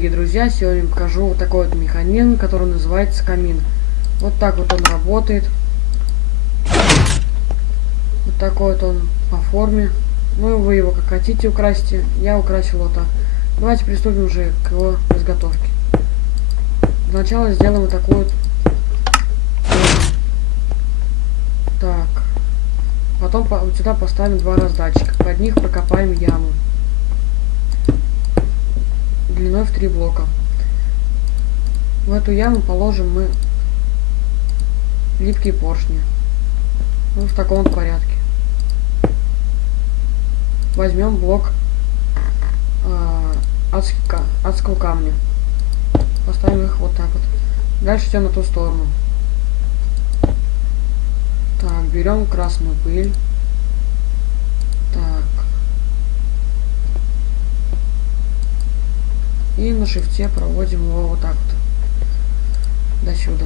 дорогие друзья, сегодня покажу вот такой вот механизм, который называется камин. Вот так вот он работает. Вот такой вот он по форме. Ну и вы его как хотите украсьте. Я украсил вот так. Давайте приступим уже к его изготовке. Сначала сделаем вот такую вот. Так. Потом сюда поставим два раздатчика. Под них прокопаем яму. Длиной в 3 блока. В эту яму положим мы липкие поршни. Ну, в таком вот порядке. Возьмем блок адского камня. Поставим их вот так вот. Дальше идем на ту сторону. Так, берем красную пыль. Так. И на шифте проводим его вот так вот. До сюда.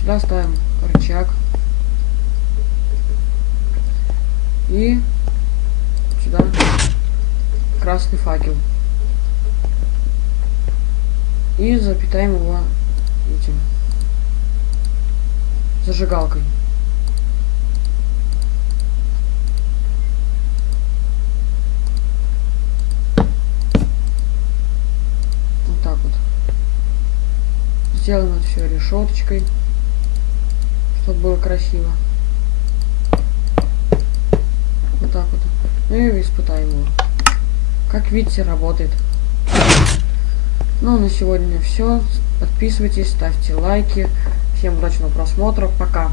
Сюда ставим рычаг. И сюда красный факел. И запитаем его этим зажигалкой. Вот так вот. Сделаем это все решеточкой, чтобы было красиво. Вот так вот. Ну и испытаем его. Как видите, работает. Ну, на сегодня все. Подписывайтесь, ставьте лайки. Всем удачного просмотра. Пока.